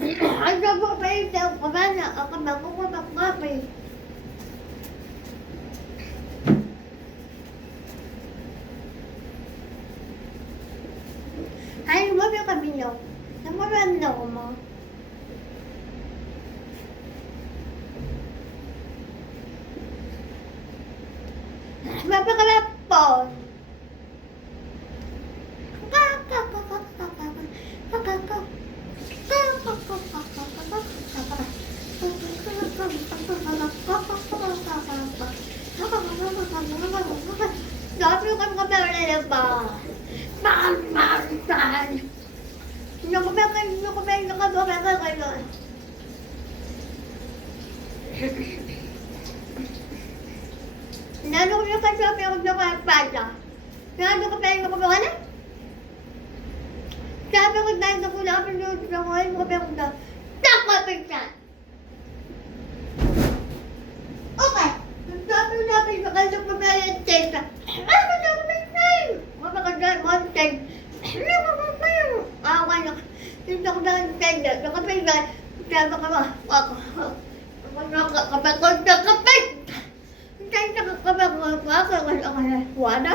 Ang sabi ko pa yung tao ko ba na ako magkukumakapay. Ay, mo yung kamino. Namuran na ako mo. Mapakalap po. Sabi ko kami na ba? Makan! Nakabaka kayo. Nano ko yung kasi ako yung nakapasa. Nano ko pa yung nakabaka na? Sabi ko dahil na kung nakapanood ko yung nakapanood ko. Nakapanood siya! Okay! Sabi ko namin yung kasi kumaya yung tesa. Ano na ako may time? Mapakagay mo ang time. Ano ko pa yung awa na. Hindi ako na ang time. Nakapanood. Sabi ko ako. Kapagod na kapag! Kaya nakakabang ako, wala.